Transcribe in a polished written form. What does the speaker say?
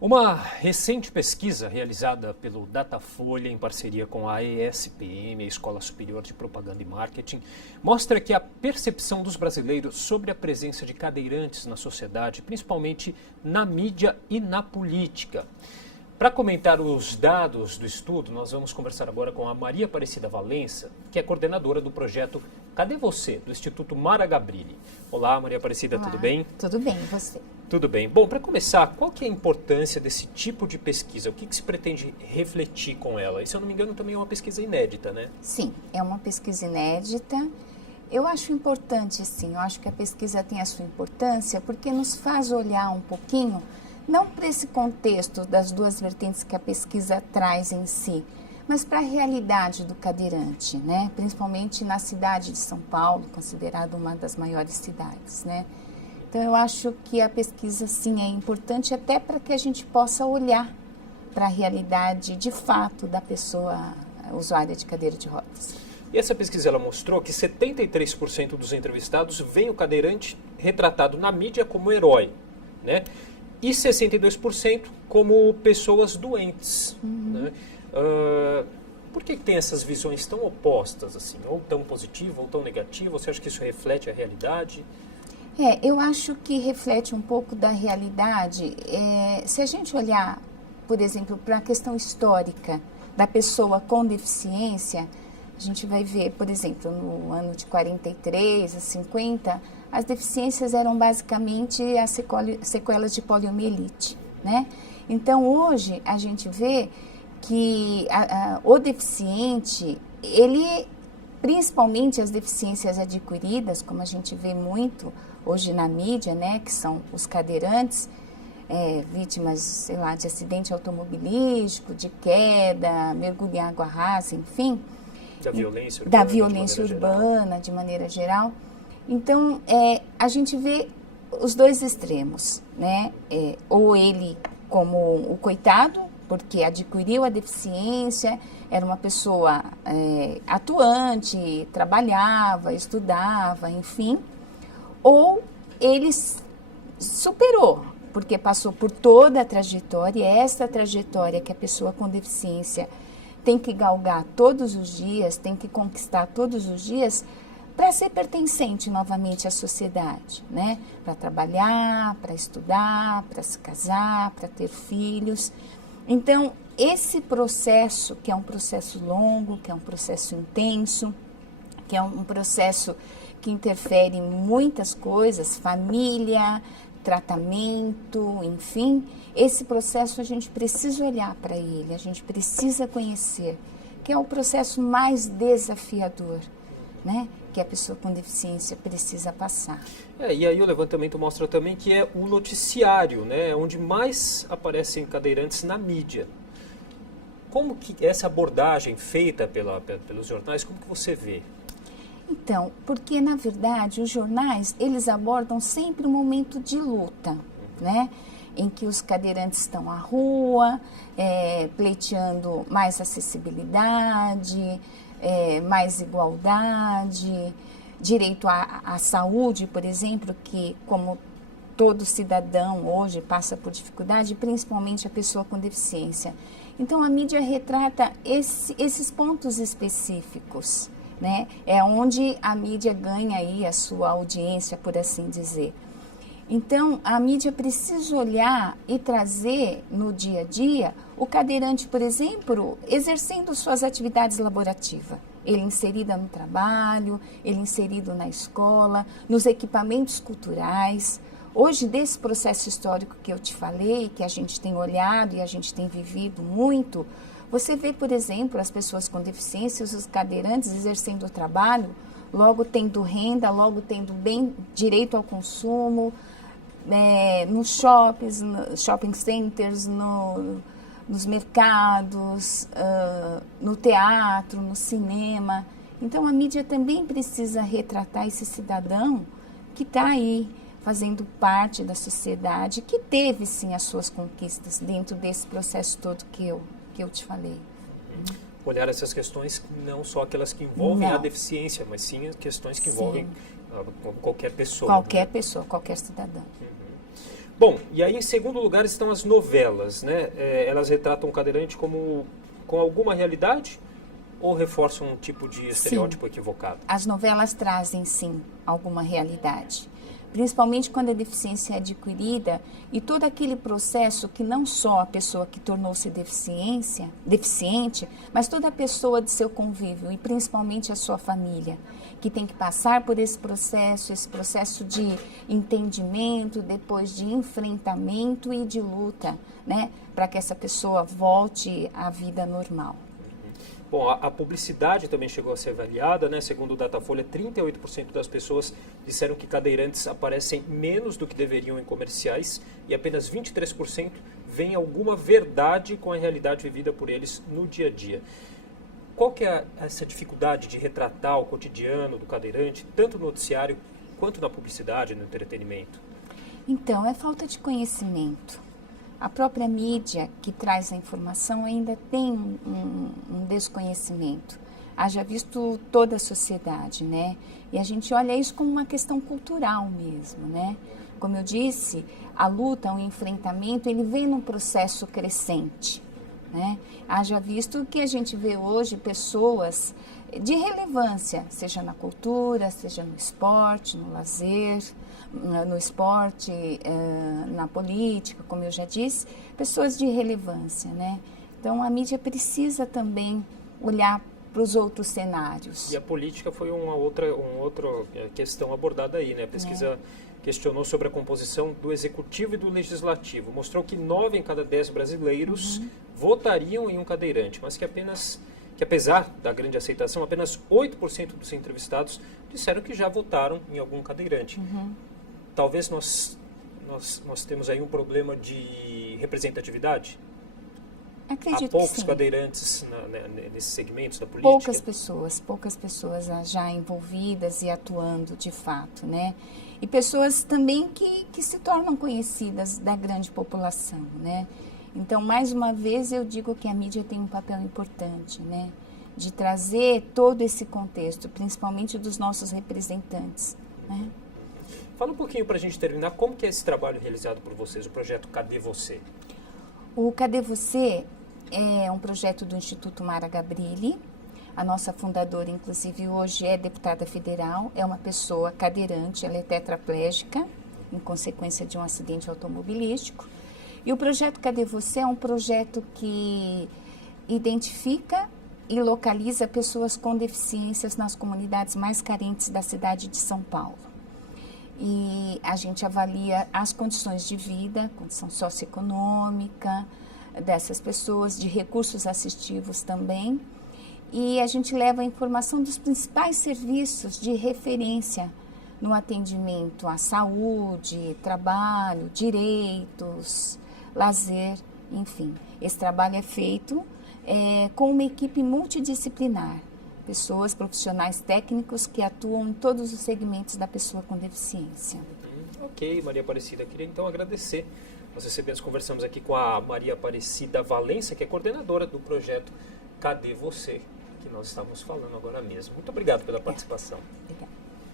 Uma recente pesquisa realizada pelo Datafolha em parceria com a ESPM, a Escola Superior de Propaganda e Marketing, mostra que a percepção dos brasileiros sobre a presença de cadeirantes na sociedade, principalmente na mídia e na política. Para comentar os dados do estudo, nós vamos conversar agora com a Maria Aparecida Valença, que é coordenadora do projeto Cadê Você?, do Instituto Mara Gabrilli. Olá, Maria Aparecida, Olá, tudo bem? Tudo bem, e você? Tudo bem. Bom, para começar, qual que é a importância desse tipo de pesquisa? O que se pretende refletir com ela? E, se eu não me engano, também é uma pesquisa inédita, né? Sim, é uma pesquisa inédita. Eu acho importante, sim, eu acho que a pesquisa tem a sua importância porque nos faz olhar um pouquinho, não para esse contexto das duas vertentes que a pesquisa traz em si, mas para a realidade do cadeirante, né? Principalmente na cidade de São Paulo, considerada uma das maiores cidades, né? Então, eu acho que a pesquisa, sim, é importante até para que a gente possa olhar para a realidade, de fato, da pessoa usuária de cadeira de rodas. E essa pesquisa ela mostrou que 73% dos entrevistados veem o cadeirante retratado na mídia como herói, né? E 62% como pessoas doentes. Né? Por que tem essas visões tão opostas, assim? Ou tão positiva, ou tão negativa? Você acha que isso reflete a realidade? Eu acho que reflete um pouco da realidade. Se a gente olhar, por exemplo, para a questão histórica da pessoa com deficiência, a gente vai ver, por exemplo, no ano de 43 a 50, as deficiências eram basicamente as sequelas de poliomielite, né? Então, hoje, a gente vê que o deficiente, ele, principalmente as deficiências adquiridas, como a gente vê muito hoje na mídia, né, que são os cadeirantes, vítimas, sei lá, de acidente automobilístico, de queda, mergulho em água rasa, enfim. Da violência urbana, de maneira geral. Então, a gente vê os dois extremos, né? Ou ele como o coitado, porque adquiriu a deficiência, era uma pessoa atuante, trabalhava, estudava, enfim. Ou ele superou, porque passou por toda a trajetória, e é essa trajetória que a pessoa com deficiência tem que galgar todos os dias, tem que conquistar todos os dias para ser pertencente novamente à sociedade, né? Para trabalhar, para estudar, para se casar, para ter filhos. Então, esse processo, que é um processo longo, que é um processo intenso, que é um processo que interfere em muitas coisas, família, tratamento, enfim, esse processo a gente precisa olhar para ele, a gente precisa conhecer, que é o processo mais desafiador, né, que a pessoa com deficiência precisa passar. E aí o levantamento mostra também que é o noticiário, né, onde mais aparecem cadeirantes na mídia. Como que essa abordagem feita pelos jornais, como que você vê? Então, porque na verdade os jornais, eles abordam sempre um momento de luta, né? Em que os cadeirantes estão à rua, pleiteando mais acessibilidade, mais igualdade, direito à saúde, por exemplo, que como todo cidadão hoje passa por dificuldade, principalmente a pessoa com deficiência. Então, a mídia retrata esses pontos específicos, né? É onde a mídia ganha aí a sua audiência, por assim dizer. Então, a mídia precisa olhar e trazer no dia a dia o cadeirante, por exemplo, exercendo suas atividades laborativas. Ele inserido no trabalho, ele inserido na escola, nos equipamentos culturais. Hoje, desse processo histórico que eu te falei, que a gente tem olhado e a gente tem vivido muito, você vê, por exemplo, as pessoas com deficiência, os cadeirantes exercendo o trabalho, logo tendo renda, logo tendo bem direito ao consumo, nos shopping centers, nos mercados, no teatro, no cinema. Então, a mídia também precisa retratar esse cidadão que está aí, fazendo parte da sociedade, que teve, sim, as suas conquistas dentro desse processo todo que eu te falei. Olhar essas questões, não só aquelas que envolvem a deficiência, mas sim as questões que envolvem qualquer pessoa. Qualquer pessoa, qualquer cidadão. Bom, e aí em segundo lugar estão as novelas, né? Elas retratam o cadeirante com alguma realidade ou reforçam um tipo de estereótipo equivocado? As novelas trazem, sim, alguma realidade. Principalmente quando a deficiência é adquirida e todo aquele processo que não só a pessoa que tornou-se deficiente, mas toda a pessoa de seu convívio e principalmente a sua família, que tem que passar por esse processo de entendimento, depois de enfrentamento e de luta, né, para que essa pessoa volte à vida normal. Bom, a publicidade também chegou a ser avaliada, né? Segundo o Datafolha, 38% das pessoas disseram que cadeirantes aparecem menos do que deveriam em comerciais e apenas 23% veem alguma verdade com a realidade vivida por eles no dia a dia. Qual que é essa dificuldade de retratar o cotidiano do cadeirante, tanto no noticiário quanto na publicidade, no entretenimento? Então, é falta de conhecimento. A própria mídia que traz a informação ainda tem um desconhecimento. Haja visto toda a sociedade, né? E a gente olha isso como uma questão cultural mesmo, né? Como eu disse, a luta, o enfrentamento, ele vem num processo crescente, né? Haja visto que a gente vê hoje pessoas de relevância, seja na cultura, seja no esporte, no lazer, na política, como eu já disse, pessoas de relevância, né? Então, a mídia precisa também olhar para os outros cenários. E a política foi uma outra questão abordada aí, né? A pesquisa questionou sobre a composição do executivo e do legislativo. Mostrou que 9 em cada 10 brasileiros votariam em um cadeirante, mas que apesar da grande aceitação, apenas 8% dos entrevistados disseram que já votaram em algum cadeirante. Talvez nós temos aí um problema de representatividade? Acredito Há poucos que sim. cadeirantes nesses segmentos da política? Poucas pessoas já envolvidas e atuando de fato, né? E pessoas também que se tornam conhecidas da grande população, né? Então, mais uma vez, eu digo que a mídia tem um papel importante, né? De trazer todo esse contexto, principalmente dos nossos representantes, né? Fala um pouquinho para a gente terminar, como que é esse trabalho realizado por vocês, o projeto Cadê Você? O Cadê Você é um projeto do Instituto Mara Gabrilli. A nossa fundadora, inclusive, hoje é deputada federal, é uma pessoa cadeirante, ela é tetraplégica, em consequência de um acidente automobilístico. E o projeto Cadê Você é um projeto que identifica e localiza pessoas com deficiências nas comunidades mais carentes da cidade de São Paulo. E a gente avalia as condições de vida, condição socioeconômica dessas pessoas, de recursos assistivos também. E a gente leva a informação dos principais serviços de referência no atendimento à saúde, trabalho, direitos, lazer, enfim. Esse trabalho é feito com uma equipe multidisciplinar. Pessoas, profissionais técnicos que atuam em todos os segmentos da pessoa com deficiência. Ok, Maria Aparecida, queria então agradecer. Nós conversamos aqui com a Maria Aparecida Valença, que é coordenadora do projeto Cadê Você, que nós estamos falando agora mesmo. Muito obrigado pela participação. Obrigada.